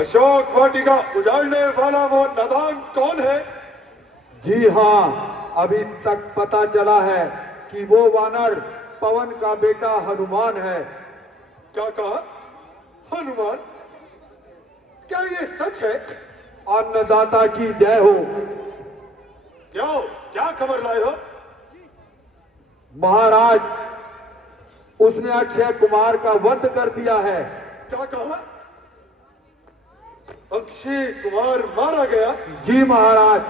अशोक वाटिका उजाड़ने वाला वो नादान कौन है? जी हाँ, अभी तक पता चला है कि वो वानर पवन का बेटा हनुमान है। क्या कहा? हनुमान? क्या ये सच है? अन्नदाता की जय हो। क्यों, क्या खबर लाए हो? महाराज, उसने अक्षय कुमार का वध कर दिया है। क्या कहा? अक्षय कुमार मारा गया? जी महाराज।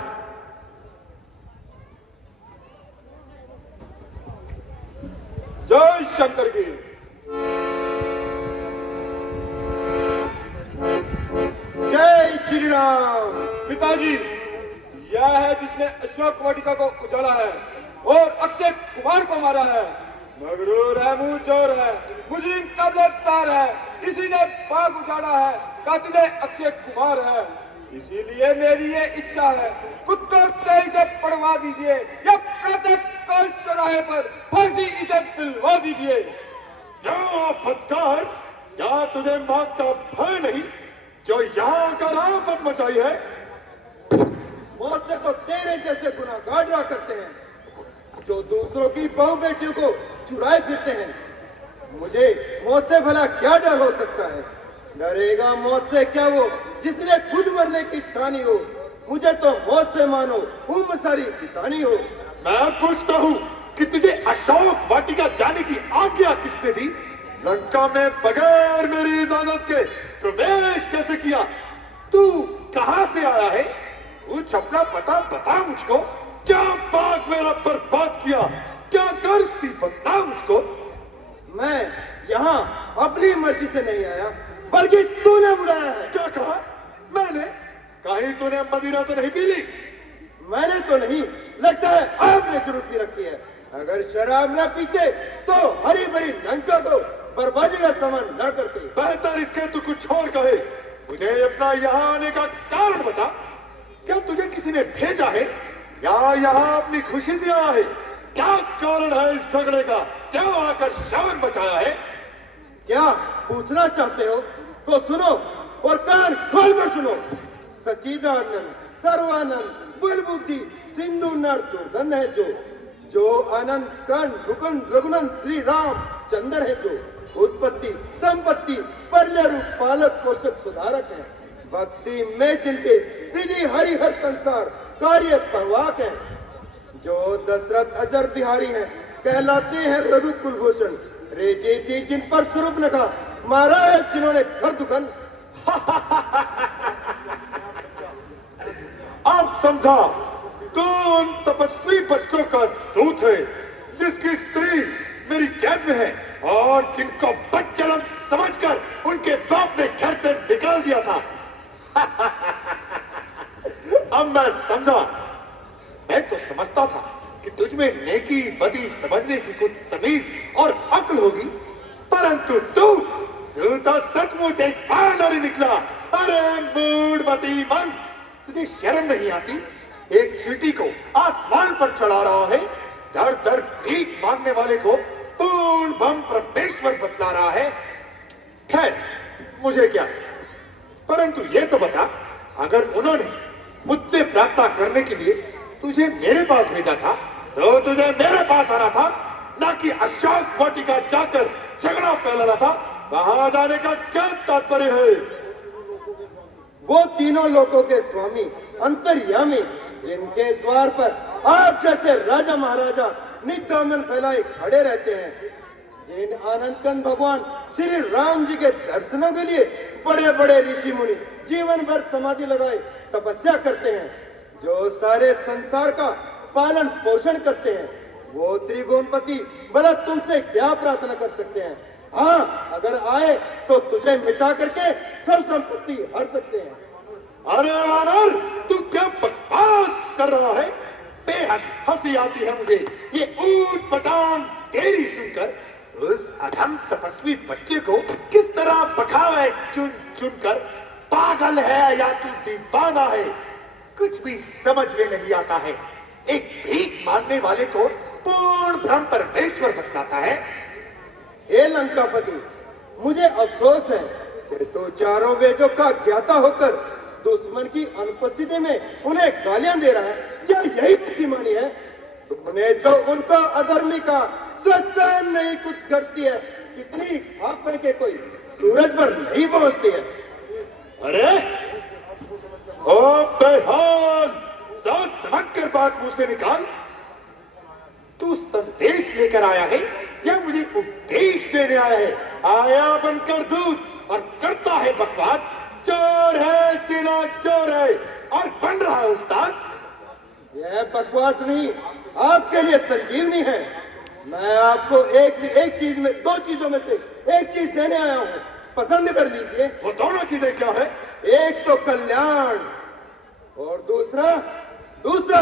जय शंकर की। जय श्री राम। पिताजी, यह है जिसने अशोक वाटिका को उजाड़ा है और अक्षय कुमार को मारा है। मगरूर है, मुंह चोर है, मुजरिम कब्ज़ादार है, इसी ने बाग उजाड़ा है। कातिल अक्षय कुमार है। इसीलिए मेरी ये इच्छा है, कुत्तों से इसे पड़वा दीजिए या प्रातः काल चौराहे पर फांसी इसे दिलवा दीजिए। क्या बदकार, क्या तुझे मौत का भय नहीं जो यहाँ का राफत मचाई है? मौत से तो तेरे जैसे गुनाहगार डरा करते हैं, जो दूसरों की बहू बेटियों को चुराए फिरते हैं। मुझे मौत से भला क्या डर हो सकता है? डरेगा मौत से क्या वो जिसने खुद मरने की ठानी हो? मुझे तो मौत से मानो उम्र सारी बितानी हो। मैं पूछता हूँ कि तुझे अशोक वाटिका जाने की आज्ञा किसने दी? लंका में बगैर मेरी इजाजत के प्रवेश कैसे किया? तू कहाँ से आया है? कुछ अपना पता बता मुझको। क्या बात मेरा बर्बाद किया? क्या कर्ज थी बता मुझको। मैं यहाँ अपनी मर्जी से नहीं आया, बल्कि तूने बुलाया है। क्या कहा? मैंने? कहीं तूने मदिरा तो नहीं पी ली? मैंने तो नहीं, लगता है आपने जरूर पी रखी है। अगर शराब न पीते तो हरी भरी लंका को बर्बादी का सामान न करते। बेहतर इसके तू कुछ छोड़ कहे। मुझे अपना यहाँ आने का कारण बता। क्या तुझे किसी ने भेजा है या यहाँ अपनी खुशी से आया है? क्या कारण है इस झगड़े का? क्यों आकर शवर मचाया है? क्या पूछना चाहते हो तो सुनो और कान खोलकर सुनो। सच्चिदानंद, सर्वानंद, बुलबुद्धि, सिंधु नर दुर्गंध है जो अनंत कन रुकन रघुनंद श्री राम चंद्र है जो उत्पत्ति संपत्ति पर्य रूप पालक पोषक सुधारक है। भक्ति में जिनके विधि हरिहर संसार कार्य प्रवाहक है। जो दशरथ अजर बिहारी हैं, कहलाते हैं रघुकुल भूषण। रेजे थी जिन पर स्वरूप नखा, मारा है जिन्होंने घर दुखन। अब समझा, तू उन तपस्वी बच्चों का दूत है जिसकी स्त्री मेरी कैद में है और जिनको बच्चलन समझकर उनके बाप ने घर से निकाल दिया था। अब मैं समझा। मैं तो समझता था कि तुझ में नेकी बदी समझने की कुछ तमीज और अक्ल होगी, परंतु तू तो सचमुच एक पागल ही निकला। अरे मूढ़मती मन, तुझे शर्म नहीं आती? एक चींटी को आसमान पर चढ़ा रहा है, दर दर भीख मांगने वाले को पूर्ण ब्रह्म परमेश्वर बतला रहा है। खैर, मुझे क्या, परंतु ये तो बता, अगर उन्होंने मुझसे प्रार्थना करने के लिए तुझे मेरे पास भेजा था तो तुझे मेरे पास आना था, ना कि अशोक वाटिका जाकर झगड़ा फैलाना था। वहां जाने का क्या तात्पर्य है? वो तीनों लोगों के स्वामी अंतर्यामी, जिनके द्वार पर आप जैसे राजा महाराजा नित्यामन फैलाए खड़े रहते हैं, जिन आनंदकंद भगवान श्री राम जी के दर्शनों के लिए बड़े बड़े ऋषि मुनि जीवन भर समाधि लगाए तपस्या करते हैं, जो सारे संसार का पालन पोषण करते हैं, वो त्रिभुवनपति भला तुमसे क्या प्रार्थना कर सकते हैं? हाँ, अगर आए तो तुझे मिटा करके सब संपत्ति हर सकते हैं। अरे वानर, तू क्या बकवास कर रहा है? बेहद हंसी आती है मुझे ये ऊट पटांग तेरी सुनकर। उस अधम तपस्वी बच्चे को किस तरह बखावे चुन चुन कर। पागल है या तू दीवाना है, कुछ भी समझ में नहीं आता है। एक भीख मांगने वाले को पूर्ण ब्रह्म परमेश्वर बतलाता है। हे लंकापति, मुझे अफसोस है कि तू चारों वेदों का ज्ञाता होकर दुश्मन की अनुपस्थिति में उन्हें गालियां दे रहा है, क्या यही बुद्धिमानी है? तुमने जो उनको अधर्मी का सहन नहीं कुछ करती है, कितनी खाक करके कोई सूरज पर नहीं पहुंचती है। अरे ओ बेहाल, सोच समझ कर बात मुंह से निकाल। तू संदेश लेकर आया है या मुझे उपदेश देने आया है? आया बनकर दूत और करता है बकवास। चोर है सेना, चोर है और बन रहा है उस्ताद। यह बकवास नहीं, आपके लिए संजीवनी है। मैं आपको एक चीज में, दो चीजों में से एक चीज देने आया हूँ, पसंद कर लीजिए। वो दोनों चीजें क्या है? एक तो कल्याण और दूसरा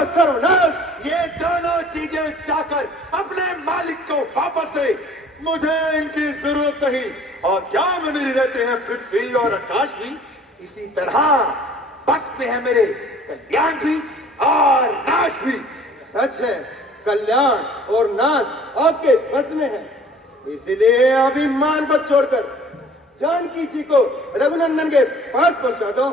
सर्वनाश। ये दोनों चीजें चाकर अपने मालिक को वापस दे। मुझे इनकी जरूरत नहीं। और क्या में मेरी रहते हैं पृथ्वी और आकाश भी, इसी तरह बस में है मेरे कल्याण भी और नाश भी। सच है, कल्याण और नाश आपके बस में है। इसलिए अभिमान को छोड़कर जानकी जी को रघुनंदन के पास पहुंचा दो,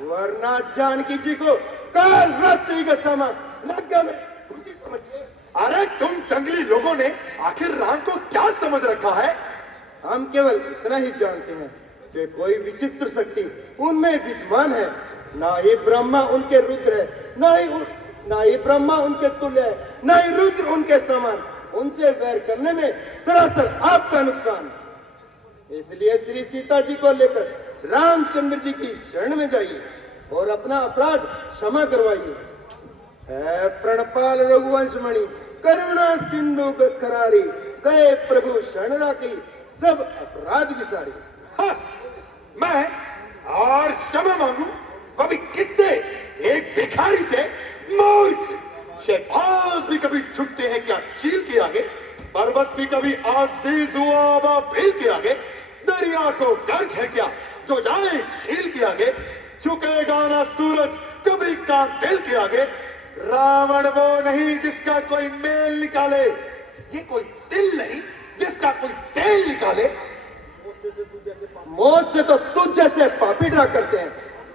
वरना जानकी जी को काल रात्रि का सामान लंका में घुसी समझिए। अरे तुम जंगली लोगों ने आखिर राम को क्या समझ रखा है? हम केवल इतना ही जानते हैं कि कोई विचित्र शक्ति उनमें विद्यमान है। ना ही ब्रह्मा उनके रुद्र है, ना ही ब्रह्मा उनके तुल्य है, ना ही रुद्र उनके समान। उनसे वैर करने में सरासर आपका नुकसान। इसलिए श्री सीता जी को लेकर रामचंद्र जी की शरण में जाइए और अपना अपराध क्षमा करवाइए। है प्रणपाल रघुवंश मणि, करुणा सिंधु करारी, गए प्रभु शरण राखी, सब अपराध विसारी। हाँ, मैं और क्षमा मांगू, वो भी किससे? एक भिखारी से? मूर्ख! शहबाज भी कभी झुकते हैं क्या चील के आगे? पर्वत भी कभी आजीज हुआ भील के आगे? दरिया को गर्ज है क्या जो जाए झील के आगे? झुकेगा ना सूरज कभी कांत दिल के आगे। रावण वो नहीं जिसका कोई मेल निकाले, ये कोई दिल नहीं जिसका कोई तेल निकाले। मौत से तो तुझ जैसे पापी डरा करते हैं।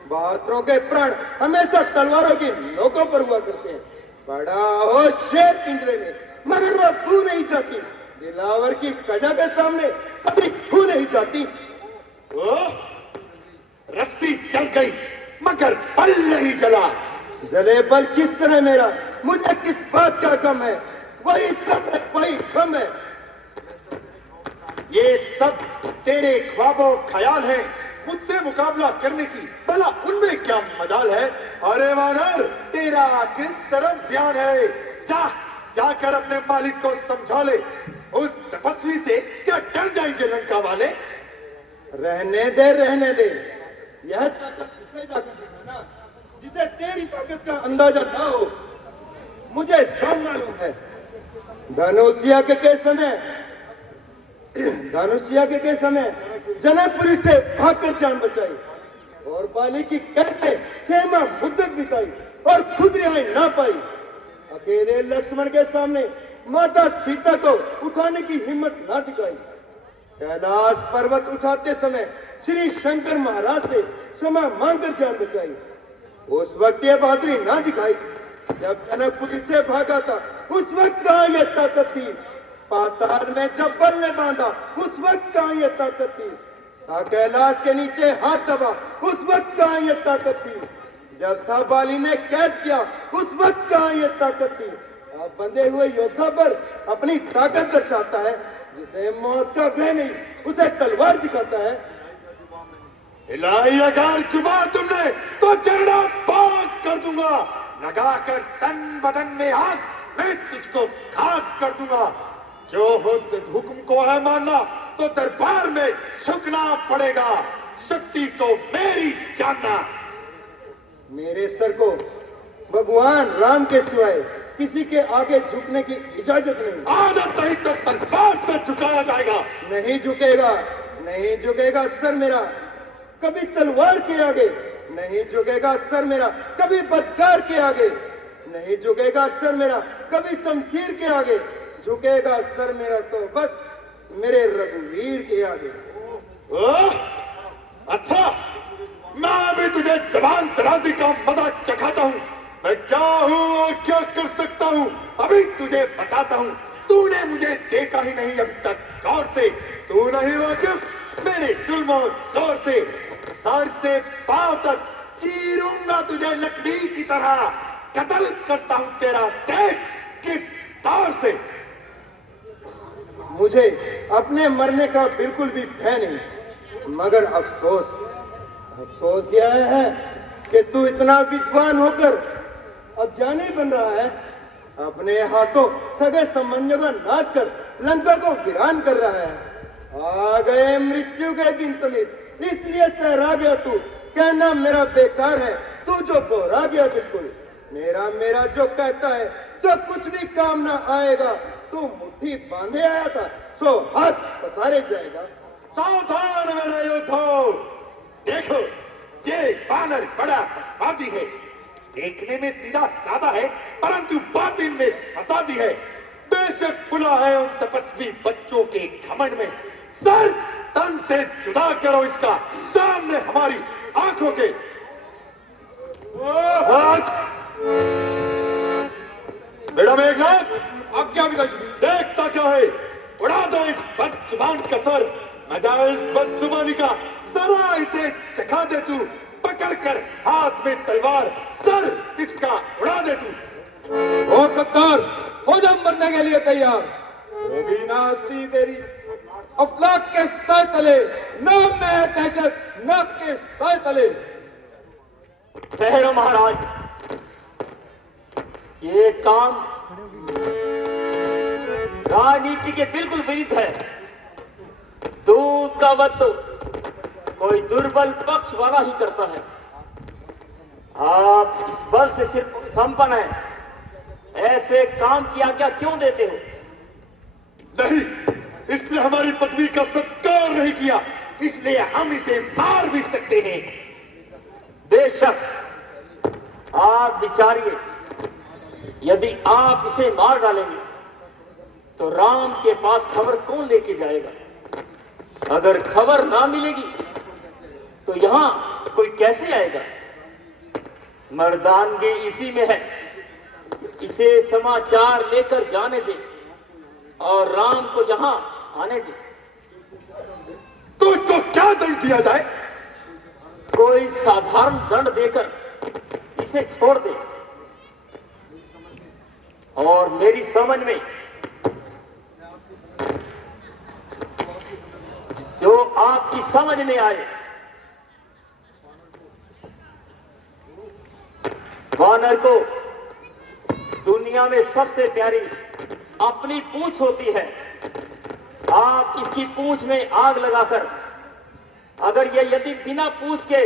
बहादुरों के प्राण हमेशा तलवारों की नोकों पर हुआ करते हैं। बड़ा हो शेर पिंजरे में, मगर वह फू नहीं जाती। दिलावर की कजा के सामने कभी फू नहीं जाती। रस्सी जल गई मगर बल नहीं जला। जले बल किस तरह मेरा, मुझे किस बात का गम है? वही कम है, वही कम है। ये सब तेरे ख्वाबों ख्याल है, मुझसे मुकाबला करने की भला उनमें क्या मजाल है? अरे वानर, तेरा किस तरफ ध्यान है? जाकर अपने मालिक को समझा ले। उस तपस्वी से क्या डर जाएंगे लंका वाले? रहने दे। यह ताकत उसे जाकर दिखाना जिसे तेरी ताकत का अंदाजा ना हो। मुझे सब मालूम है। धनुषिया के समय जनकपुरी से भागकर जान बचाई और बाली की कैद में 6 माह मुद्दत बिताई और खुद रिहाई ना पाई। अकेले लक्ष्मण के सामने माता सीता को उठाने की हिम्मत ना दिखाई। कैलाश पर्वत उठाते समय श्री शंकर महाराज से क्षमा मांगकर जान बचाई। उस वक्त ये बहादुरी ना दिखाई जब जनकपुरी से भागा था। उस वक्त कहाँ ये ताकत थी? पाताल में जब बल ने बांधा उस वक्त कहाँ ये ताकत थी? कैलाश के नीचे हाथ दबा उस वक्त कहाँ ये ताकत थी? जब था बाली ने कैद किया उस वक्त कहाँ ये ताकत थी? अब बंधे हुए योद्धा पर अपनी ताकत दर्शाता है। जिसे मौत का भय नहीं उसे तलवार दिखाता है। हिलाई अगर चुबा तुमने तो चढ़ा पाक कर दूंगा। लगाकर तन बदन में आग मैं तुझको खाक कर दूंगा। जो हुक्म को है मानना तो दरबार में झुकना पड़ेगा। शक्ति को मेरी जानना। मेरे सर को भगवान राम के सिवाय किसी के आगे झुकने की इजाजत नहीं। आदत नहीं तो तलवार से झुकाया जाएगा। नहीं झुकेगा सर मेरा कभी तलवार के आगे। नहीं झुकेगा सर मेरा कभी बदकार के आगे। नहीं झुकेगा सर मेरा कभी शमशीर के आगे। झुकेगा सर मेरा तो बस मेरे रघुवीर के आगे। तुझे जबान दराजी का मजा चखाता हूँ। मैं क्या हूँ और क्या कर सकता हूँ अभी तुझे बताता हूँ। तूने मुझे देखा ही नहीं अभी तक गौर से, तू नहीं वाकिफ मेरे जुल्म और जोर से। सर से पांव तक चीरूंगा तुझे लकड़ी की तरह, कत्ल करता हूँ तेरा देख किस तार से। मुझे अपने मरने का बिल्कुल भी भय नहीं, मगर अफसोस यह है कि तू इतना विद्वान होकर अज्ञानी बन रहा है। अपने हाथों सगे संबंधियों का नाश कर लंका को वीरान कर रहा है। आ गए मृत्यु के दिन समीप, इसलिए सहरा गया तू। कहना मेरा बेकार है, तू जो बोरा गया बिल्कुल। मेरा जो कहता है सो कुछ भी काम ना आएगा। तू मुट्ठी बांधे आया था, सो हाथ पसारे जाएगा। सावधान मेरा योद्धो, देखो ये बानर बड़ा वादी है। देखने में सीधा सादा है, परंतु बातिन में फसादी है। बेशक खुला है उन तपस्वी बच्चों के घमंड में। सर तन से जुदा करो इसका सामने हमारी आंखों के। बेटा मेघनाथ, आज्ञा विदाश्री। देखता क्या है, उड़ा दो इस बदजुबान का सर। मजा इस बदजुबानी का, जरा इसे चखा दे तू। पकड़ कर हाथ में तलवार, सर इसका उड़ा दे तू। ओ कत्तार, हो जा मरने के लिए तैयार। होगी नास्ती तेरी अफलाक के साए तले, नाम में है दहशत नाक के साए तले। ठहरो महाराज, ये काम राजनीति के बिल्कुल विरुद्ध है। दूध का वध तो कोई दुर्बल पक्ष वाला ही करता है। आप इस बल से सिर्फ संपन्न है, ऐसे काम की आज्ञा क्यों देते हो? नहीं, इसने हमारी पदवी का सत्कार नहीं किया, इसलिए हम इसे मार भी सकते हैं। बेशक आप विचारिए, यदि आप इसे मार डालेंगे तो राम के पास खबर कौन लेके जाएगा? अगर खबर ना मिलेगी तो यहां कोई कैसे आएगा? मर्दानगी इसी में है, इसे समाचार लेकर जाने दे और राम को यहां आने दे। तो इसको क्या दंड दिया जाए? कोई साधारण दंड देकर इसे छोड़ दे। और मेरी समझ में जो आपकी समझ में आए, वानर को दुनिया में सबसे प्यारी अपनी पूंछ होती है। आप इसकी पूंछ में आग लगाकर अगर ये यदि बिना पूंछ के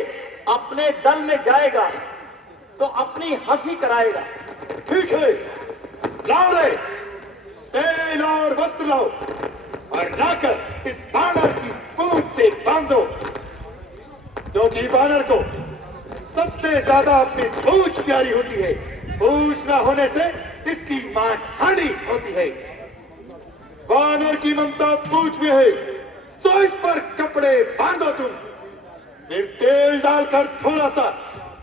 अपने दल में जाएगा तो अपनी हंसी कराएगा। ठीक है, लाओ रे, तेल और वस्त्र लाओ और लाकर इस बानर की पूंछ से बांधो, क्योंकि बानर को सबसे ज्यादा अपनी पूंछ प्यारी होती है। पूंछ ना होने से इसकी मान हानि होती है। बानर की ममता पूंछ में है, सो इस पर कपड़े बांधो तुम। फिर तेल डालकर थोड़ा सा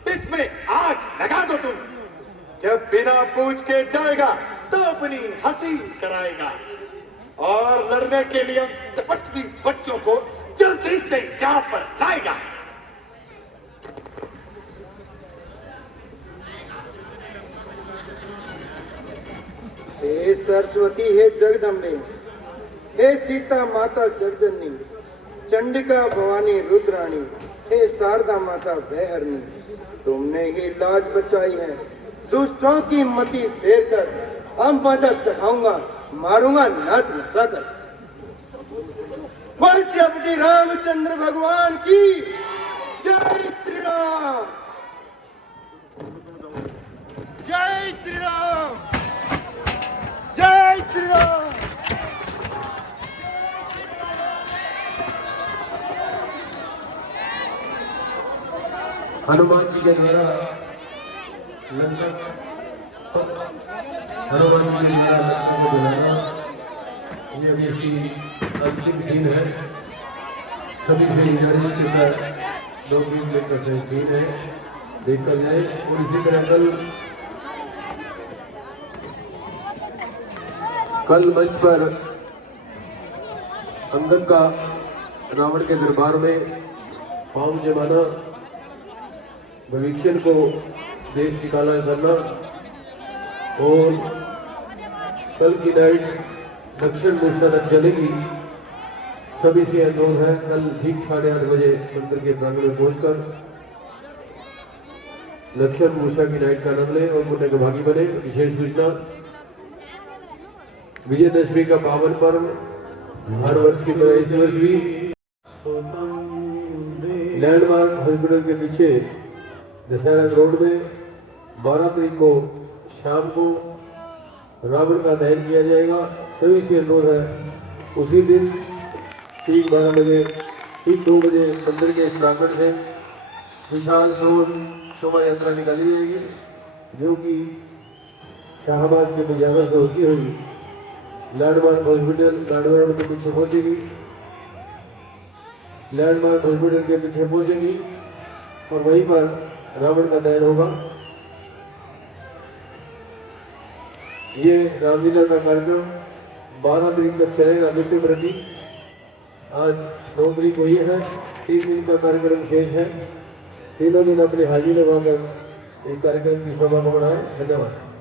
इसमें आग लगा दो तुम। जब बिना पूछ के जाएगा तो अपनी हंसी कराएगा। और लड़ने के लिए तपस्वी बच्चों को जल्दी से यहाँ पर लाएगा। हे सरस्वती, हे जगदम्बे, हे सीता माता जगजननी, चंडिका भवानी रुद्राणी, हे शारदा माता वैहरणी, तुमने ही लाज बचाई है। दुष्टों की मति फेर कर हम मजा चखाऊंगा, मारूंगा नाच नचाकर। बोल श्री रामचंद्र भगवान की जय। श्री राम, जय श्री राम, जय श्री राम। हनुमान जी के द्वारा लंका हनुमान जी के द्वारा लंका को बुलाना, ये अभी अंतिम सीन है। सभी से गुजारिश करता है दो तीन दिन का सीन है, देखा जाए। और इसी तरह कल मंच पर अंगद का रावण के दरबार में पाँव जमाना, भविष्य को देश निकाला करना, और कल की नाइट दक्षिण मूर्छा तक चलेगी। सभी से अनुरोध है कल ठीक 8:30 बजे मंदिर के प्रांगण में पहुंचकर दक्षिण मूर्छा की नाइट का आनंद लें और पुण्य के भागी बने। विशेष सूचना, विजयदशमी का पावन पर्व हर वर्ष की तरह इस वर्ष भी लैंडमार्क हॉस्पिटल के पीछे दशहरा रोड में 12 तारीख को शाम को रावण का दहन किया जाएगा। सभी से अनुरोध है उसी दिन ठीक 12 बजे, ठीक 2 बजे मंदिर के इस प्रांगण से विशाल शोभा यात्रा निकाली जाएगी, जो कि शाहबाद के मुजावर से होती हुई लैंडमार्क हॉस्पिटल लाडवाड़ के पीछे पहुंचेगी। लैंडमार्क हॉस्पिटल के पीछे पहुंचेगी और वहीं पर रावण का दहन होगा। ये रामलीला का कार्यक्रम 12 तारीख तक चलेगा नित्य प्रति। आज 9 तारीख को ये है, 3 दिन का कार्यक्रम शेष है। तीनों दिन अपनी हाजिरी लगाकर इस कार्यक्रम की शोभा को बढ़ाएं। धन्यवाद।